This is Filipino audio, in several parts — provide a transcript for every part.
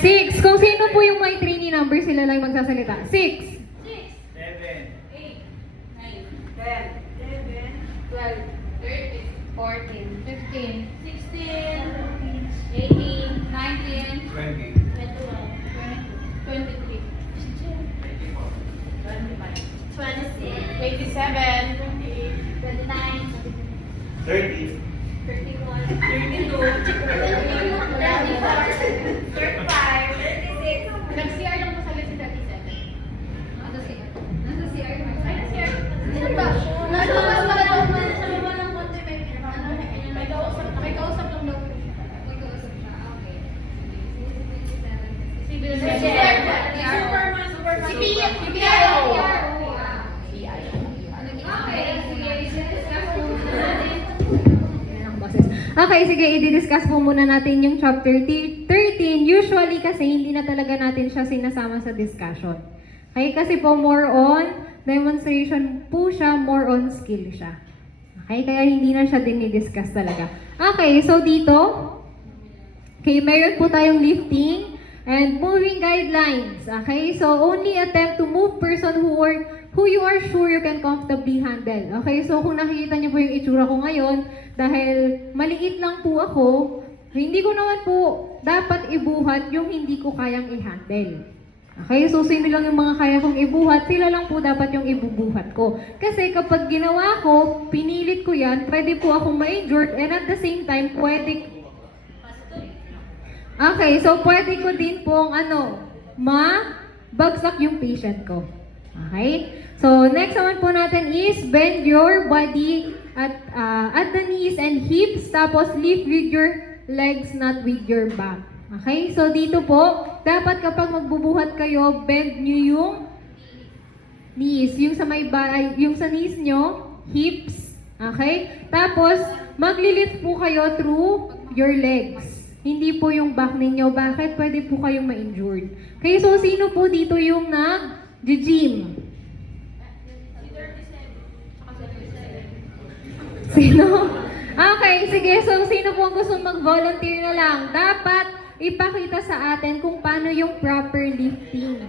6. Kung sino po yung may trainee number, sila lang magsasalita. 6. 7, 8, 9, 10, 11, 12, 13, 14, 15, 16, 18, 19, 20, 21, 22, 23, 25, 26, 27, 28, 29, 30, 31, 32, 34, 35, 36. Nag-CR lang po sa si 37. Nasa CR. Nasa CR. Ay, CR. Saan ba? Nasa mas malalaw pa sa baba ng konti. May kausap. May kausap lang daw. May kausap siya. Okay. Si Superman. Si Pia. Si Pia. Okay, sige, i-discuss po muna natin yung chapter 13. Usually kasi hindi na talaga natin siya sinasama sa discussion. Okay, kasi po more on demonstration po siya, more on skill siya. Okay, kaya hindi na siya din i-discuss talaga. Okay, so dito, okay, meron po tayong lifting and moving guidelines. Okay, so only attempt to move person who you are sure you can comfortably handle. Okay, so kung nakikita niyo po yung itsura ko ngayon, dahil maliit lang po ako, hindi ko naman po dapat ibuhat yung hindi ko kayang i-handle. Okay, so sino lang yung mga kaya kong ibuhat, sila lang po dapat yung ibubuhat ko. Kasi kapag ginawa ko, pinilit ko yan, pwede po akong ma-injured and at the same time, okay, so pwede ko din pong mabagsak yung patient ko. Okay? So, next naman po natin is bend your body at the knees and hips, tapos lift with your legs, not with your back. Okay? So, dito po, dapat kapag magbubuhat kayo, bend nyo yung knees. Yung sa yung sa knees nyo, hips. Okay? Tapos, maglilift po kayo through your legs. Hindi po yung back ninyo. Bakit? Pwede po kayong ma-injured. Okay? So, sino po dito yung nag-gym? Sino? Okay, sige. So, sino po ang gusto mag-volunteer na lang? Dapat ipakita sa atin kung paano yung proper lifting.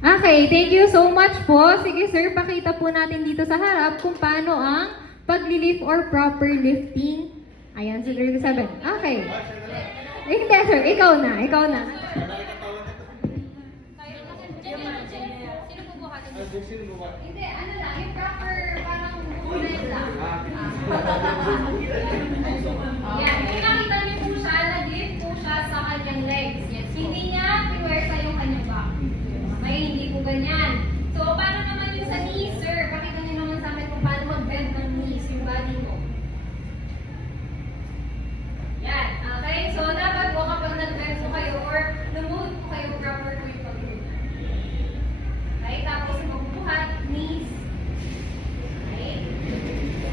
Okay, thank you so much po. Sige sir, pakita po natin dito sa harap kung paano ang pag-lift or proper lifting. Ayan, si 37. Okay. Hindi sir, ikaw na. Sino po buhatin? Hindi, ano lang, yung proper, parang movement lang. Yan, kung nakita niyo po siya, nag-lift po siya sa kanyang legs. Yes. Hindi niya piwersa yung kanyang back. Okay, hindi po ganyan. So, paano naman yung sa knees, sir? Pakita niyo naman sa amin kung paano mag-bend ng knees, yung body mo. Yan, okay? So, dapat po kapag nag-bend po kayo or lumove po kayo, proper po yung pag-bend. Okay, tapos magbuhat, knees. Okay?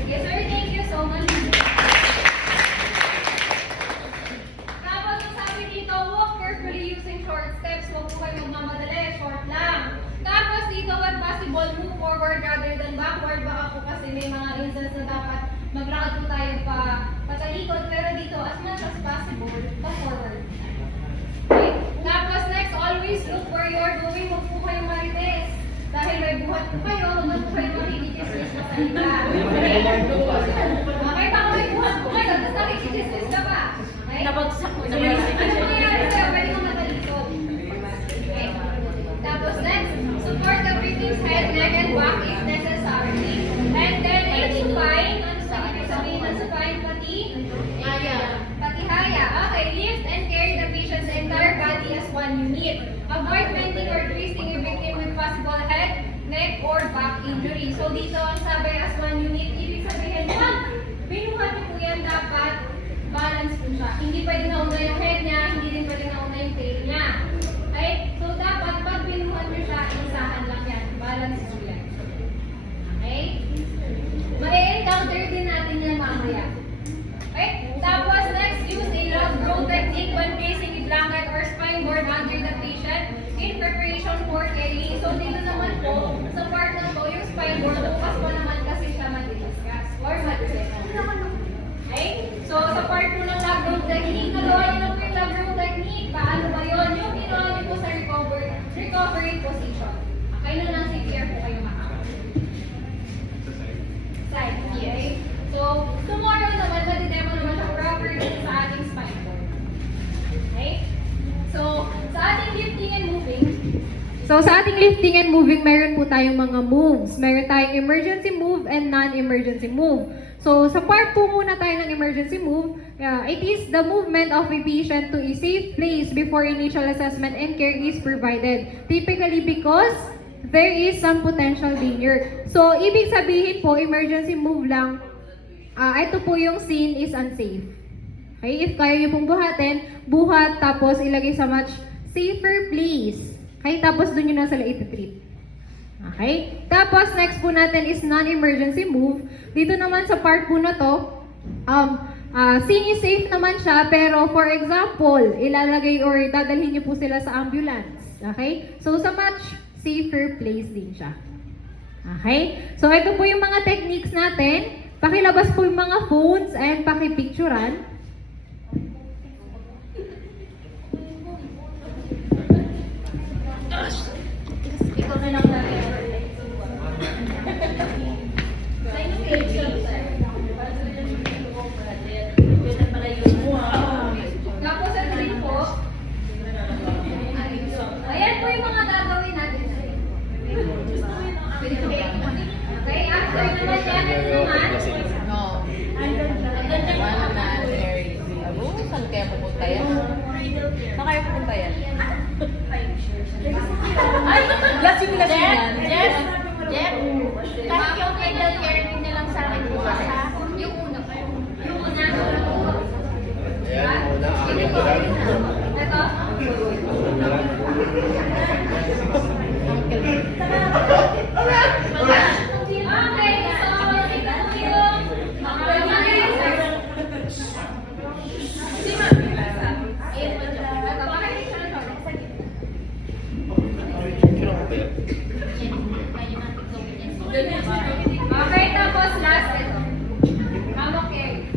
Yes, sir, thank you so much. Tapos, ang sabi dito, walk carefully using short steps. Huwag po kayo magmamadali, short lang. Tapos dito, when possible, move forward rather than backward. Baka po kasi may mga instance na dapat maglakad po tayo patalikod. Pero dito, as much as possible, pa-forward. Okay? Tapos next, always look where you're going. Huwag po kayo marites. Dahil may buhat po kayo, huwag po kayo makikichismis na salita. Okay, baka may buhat po kayo, tapos nakikichismis ka pa. Okay? Nabagsak mo Ano naman. nangyari sa'yo? Pwede kang matalikod. Okay. Tapos next, support the victim's head, neck, and back if necessary. And then, it's supine. Ano sa ibig sabihin ng supine? Pati haya. Okay, lift and carry the patient's entire body as one unit. Avoid bending or twisting your victim with possible head, neck, or back injury. So dito, ang sabi as one unit, ibig sabihin, pag binuhat niyo po yan, dapat balance po siya. Hindi pwede nauna yung head niya, hindi din pwede nauna yung tail niya. Okay? So dapat, pag binuhat niyo siya, isahan lang yan. Balance po yan. Okay? Ma-encounter din natin yan mamaya. Okay? Tapos next, use a log roll technique when placing a blanket or spine board under the patient in preparation for carrying. So dito naman po, sa part na to, yung spine board, bukas pa naman kasi siya mag-discuss or mag-discuss. Okay? So sa part po ng log roll appropriate position. Okay, na lang CPR po kayo makakapag. Side, okay? So, tomorrow naman, matidemo naman siya proper dito sa ating spine board. Okay? So, sa ating lifting and moving, So sa ating lifting and moving, meron po tayong mga moves. Meron tayong emergency move and non-emergency move. So sa part po muna tayo ng emergency move, it is the movement of a patient to a safe place before initial assessment and care is provided. Typically because there is some potential danger. So ibig sabihin po, emergency move lang, ito po yung scene is unsafe. Okay, if kaya nyo pong buhatin, buhat tapos ilagay sa much safer place. Okay, tapos doon nyo na sila iti-treat. Okay? Tapos, next po natin is non-emergency move. Dito naman sa part po na to, scene is safe naman siya, pero for example, ilalagay or dadalhin nyo po sila sa ambulance. Okay? So, sa much safer place din siya. Okay? So, ito po yung mga techniques natin. Pakilabas po yung mga phones and pakipicturan. ikaw na lang natin. Sa inyong page lang, sir. Tapos sa green po, ayan po yung mga gagawin natin. Okay, after naman yan, ito naman. No. Wala na, Mary. Saan kaya pupunta yan? Saan kaya pupunta yan? Ay! Lasing na siya. Jeff! Kahit yung medical care na lang sa akin po ha. Yung una pa. Yung una. Ayan, una. Ito. Okay, so ito po yung okay, tapos last ito. Hammock carry.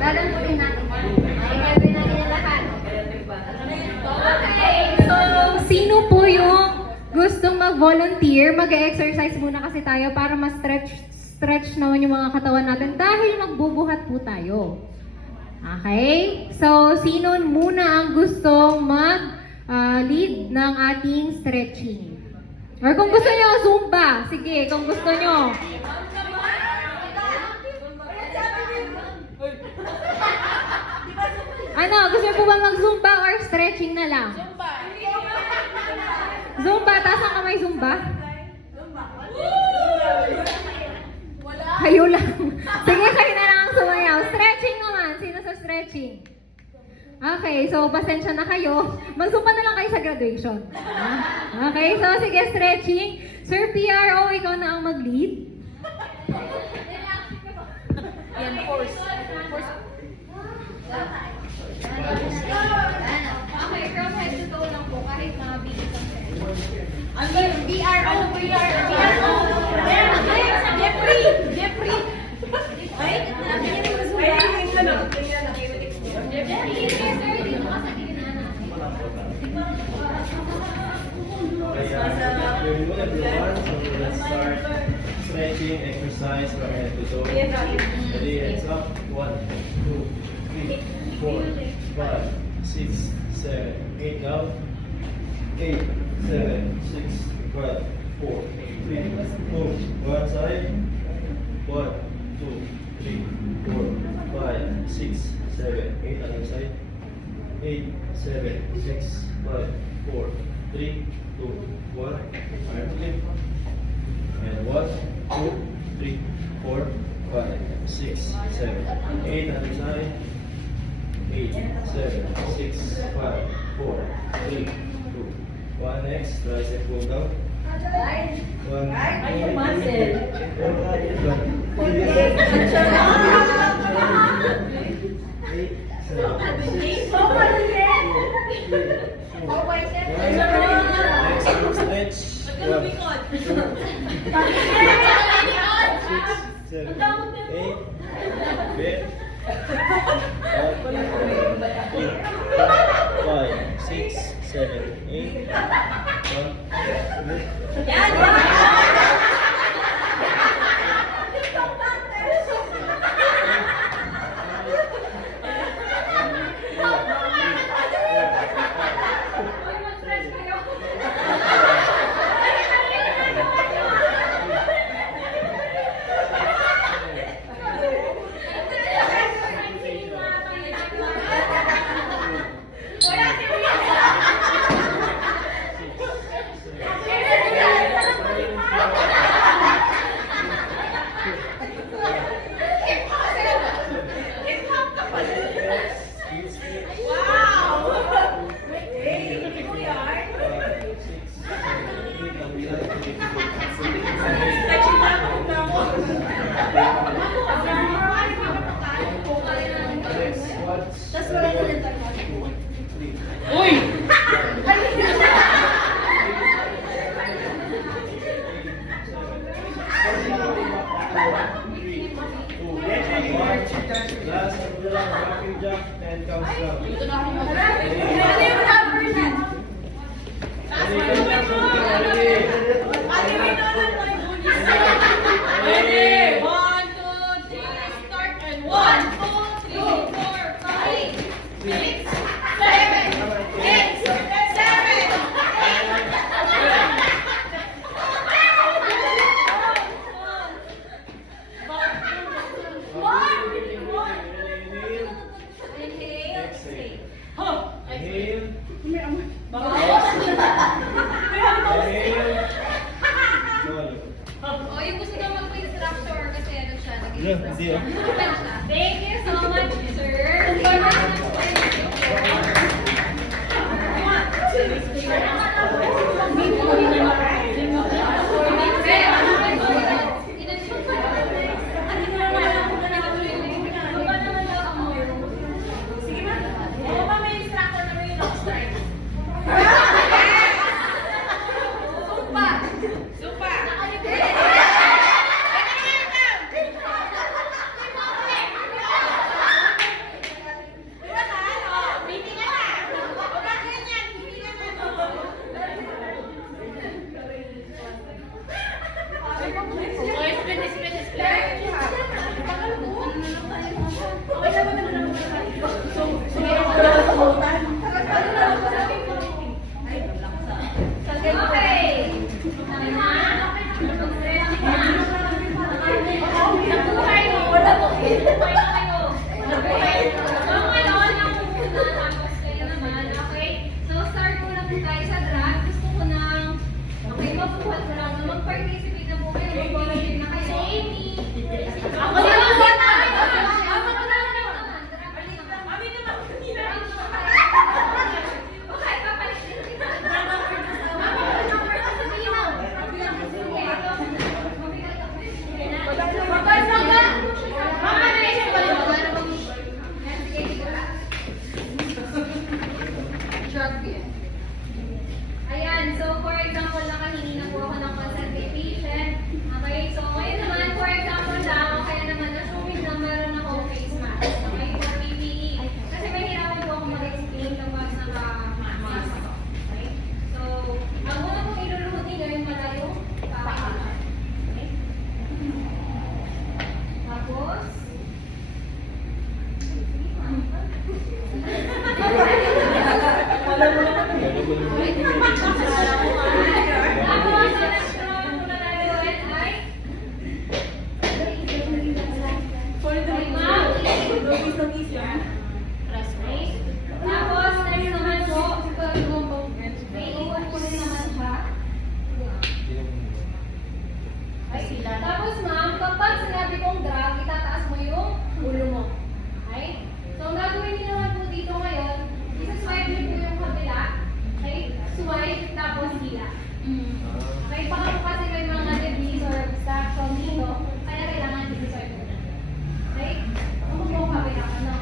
Dadamputin natin. Ay, gagawin natin yung lahat. Okay, so Sino po yung gustong mag-volunteer? Mag-exercise muna kasi tayo para ma-stretch naman yung mga katawan natin dahil magbubuhat po tayo. Okay? So, sino muna ang gustong mag-lead ng ating stretching? Or kung gusto nyo, Zumba. Sige, kung gusto nyo. Ano, gusto nyo po ba mag-Zumba or stretching na lang? Zumba, taas ang kamay Zumba. Kayo lang. Sige, kayo na lang ang sumayaw. Stretching naman. Sino sa stretching? Okay, so pasensya na kayo. Mag-zumba na lang kayo sa graduation. Okay, so sige, stretching. Sir PRO, ikaw na ang mag-lead. Yan, force. okay, from head to toe lang po kahit nabigit ang Ang BRO. Jeffrey. Ay, nabigyan mo sa Good everyone. So let's start stretching exercise from head to toe. Ready, hands up. 1, 2, 3, 4, 5, 6, 7, 8 down. 8, 7, 6, 5, 4, 3, move. One side. 1, 2, 3, 4, 5, 6, 7, 8 other side. 8, 7, 6, 5, 4, 3, 2, 1. Arm flip. And 1, 2, 3, 4, 5, 6, 7, 8 other side. 8, 7, 6, 5, 4, 3, 2, 1. Next, tricep pull down. 1, Ay, yung muscle. 7, 8, Last, jumping jack, 10 counts down. Dito na ako mag- Ready? 1, 2, 3, start and 1, 2, 3, 4, 5, 6, 7, 8, 7, 8. Exhale. Oh, Inhale. Bawas. Inhale. Solo. O, yung gusto na mag-instructor kasi ano siya, Hindi, hindi, oh. Thank you so much, sir. Ayan, so for example, nakahingi na po ako ng consent kay patient. Okay, so ngayon naman, for example lang, kaya naman assuming na meron akong face mask. Okay, for PPE. Kasi mahirapan po ako mag-explain kapag naka-mask ako. Okay, so ang una kong iluluhod ninyo yung malayo. Okay. Tapos, tapos, ang next naman po na gagawin ay tapos, next naman po, may iwan ko rin naman siya. Tapos ma'am, kapag sinabi kong drag, itataas mo yung ulo mo. Okay? So, ang gagawin niyo naman po dito ngayon, isa-swipe niyo po yung kabila. Okay? Swipe, tapos hila. Okay? Baka po kasi may mga debris or obstruction dito, kaya kailangan i-swipe mo. Okay? Ako po ang kabila ka na.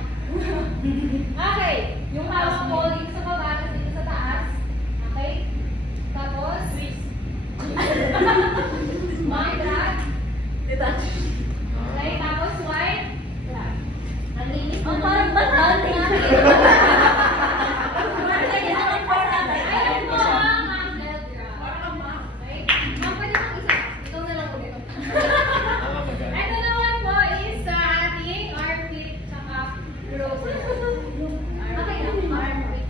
Okay. Yung hawak ko dito sa baba, tapos dito sa taas. Okay? Tapos, mga drag. Okay, tapos swipe. Drag. Ang linis mo. Parang batal. Ayun po ang angle drag. Okay? Ma'am, pwede pong isa. Ikaw na lang ulit. Ito naman po is sa ating armpit tsaka roses. Okay lang, armpit.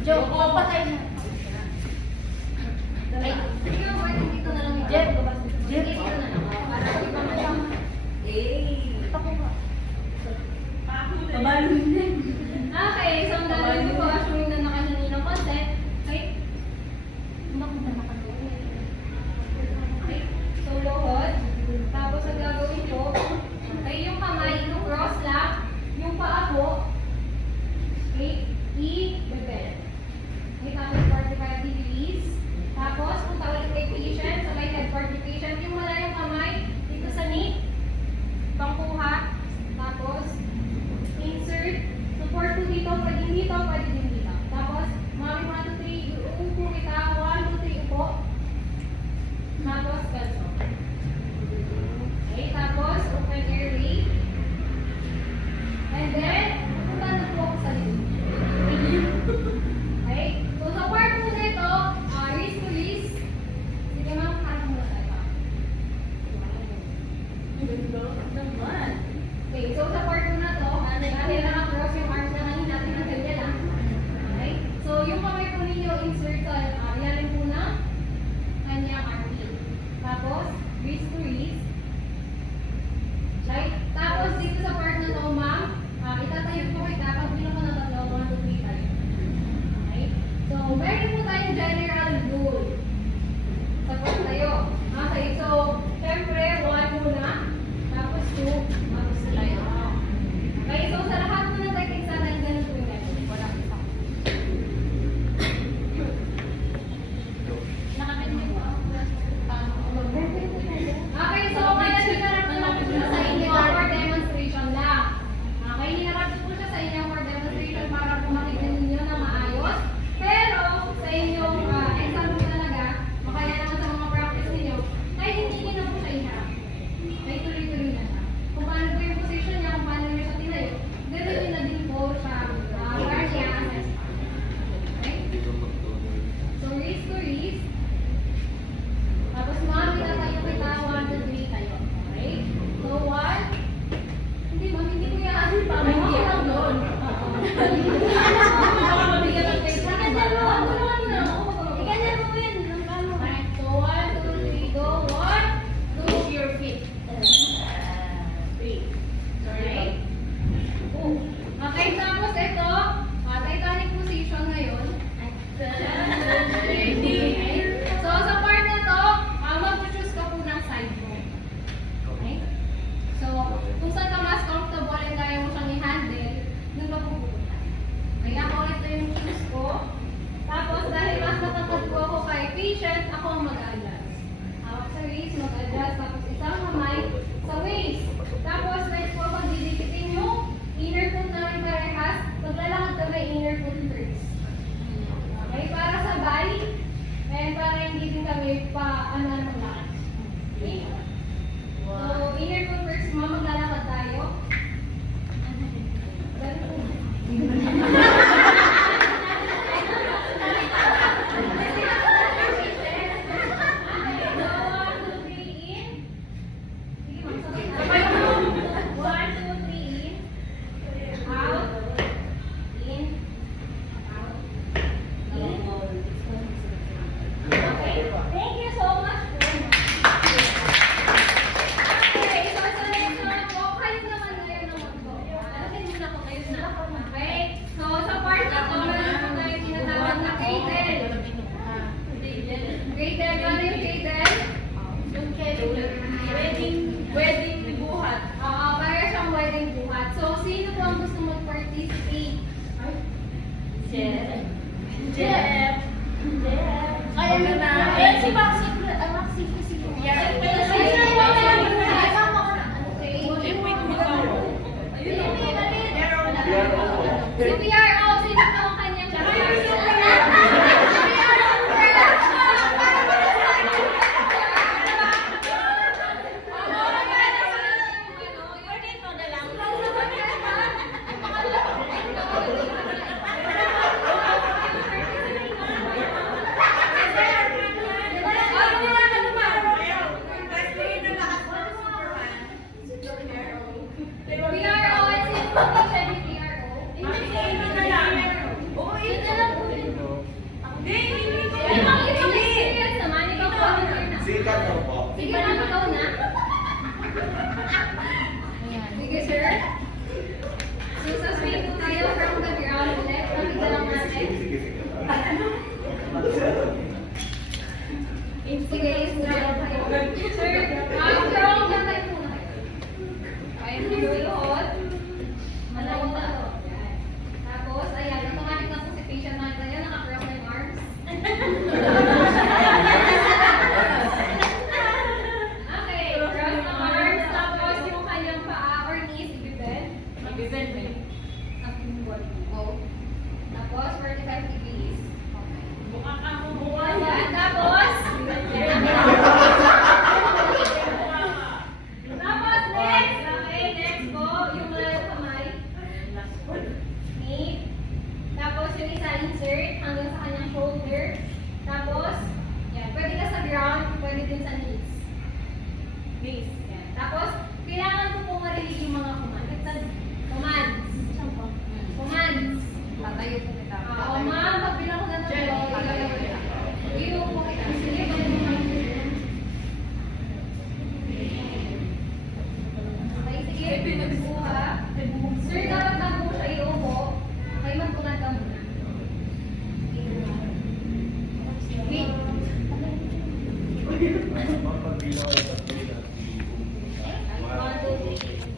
Joke, patay na. Ay, sige, pwede dito na lang. Jeff, Jeff, dito na lang. Para iba mo siya. Okay, so ang gagawin ko, assuming na nakahingi ng consent, okay? Okay, so luhod. Tapos ang gagawin ko, okay, yung kamay, yung cross lang, yung paa ko, okay, i-bebel. Okay, tapos 45 degrees. Tapos, punta ulit kay patient, sabay head part ni patient, yung wala yung kamay, dito sa knee, pangkuha, tapos, insert, support ko dito, pwede dito, pwede din dito. Tapos, mami 1, 2, 3, uupo kita, 1, 2, 3, upo. Tapos, ganso. Okay, tapos, open airway. And then, pupunta na po ako sa likod. Okay, so sa part po nito, wrist to wrist. Sige ma'am, kaya muna tayo. Okay, so sa part po na to, dahil naka-cross yung arms na natin ng ganyan lang. Okay, so yung kamay po ninyo insert sa ilalim po na kanyang armpit. Tapos, wrist to wrist. Right? Tapos dito sa part na to, ma'am, itatayo po kita pag bilang ko ng tatlo, 1, 2, 3 tayo. Okay? So, meron po tayong general rule. Tapos tayo. Okay, so, syempre, 1 muna, tapos 2, tapos tayo. Okay, so sa lahat po ng techniques natin, ganun po yung gagawin. Wala isa. Okay, so kaya hinarap na lang po siya sa inyo for demonstration lang. Okay, hinarap po siya sa inyo for demonstration para po makita ninyo na maayos. Pero sa inyong exam po talaga, o kaya naman sa mga practice ninyo, kahit hindi niyo na po siya iharap. Ay tuloy-tuloy na siya. Kung paano po yung position niya, kung paano niya siya tinayo, ganun yun na din po siya para siya assess. Okay? So wrist to wrist. Tapos ma'am, pinatayo kita, 1, 2, 3 tayo. Okay? So 1, hindi ma'am, hindi ko yan. Hindi lang doon. So 1, 2, 3, go. 1, 2, push your feet. 3. Alright? Okay, tapos ito, Titanic position ngayon. So sa part na to, mag-choose ka po ng side mo. Okay? So, kung saan ka mas comfortable and kaya mo siyang i-handle, dun ka po pupunta. Okay, ako ito yung choose ko. Tapos, dahil mas matatag po ako kay patient, ako ang mag-adjust. Hawak sa waist, mag-adjust. Tapos, isang kamay sa waist. Tapos, next po, magdidikitin yung inner foot namin parehas. Maglalakad kami inner foot first. Okay, para sabay. And para hindi din kami pa-ano maglakad. Okay? So, inner foot first, maglalakad tayo. Ganun po. Wedding buhat. Para siyang wedding buhat. So, sino po ang gusto mag-participate? Jeff. Kaya mo na. Si Maxi. Maxi. Si PRO, sino po ang kanyang PRO, sino po ang kanyang PRO? Sige, ma'am, ikaw na. Ayan. Sige, sir. So, sustain po tayo from the ground ulit. Pakita lang natin. Sige, strong tayo. Sir, strong lang tayo muna. Kaya mo yung malaw na to. Tapos, ayan, automatic na po si patient natin yan, naka-cross yung arms. Okay, cross the arms, tapos yung kanyang paa or knees, ibibend. Ibibend mo yun. Go. Tapos, 45 degrees. Buka ka mo, buka. Ayan, tapos, tapos, next. Okay, next po, yung malayong kamay. Knee. Tapos, yung isa insert hanggang sa kanyang shoulder. Tapos, yan, pwede ka sa ground, pwede din sa knees. Please. Yan. Tapos, kailangan ko pong marinig yung mga commands. Commands. Commands. Tatayo po kita. Oo, ma'am, pagbilang ko na ng yung po kita. Sige, balik mo lang. Okay, sige, pinagbuha. Sir, dapat bago mo siya iupo, ay magbuhat ka muna. Wait. Mapagbilang ay pagbilang. 1, 2, 3.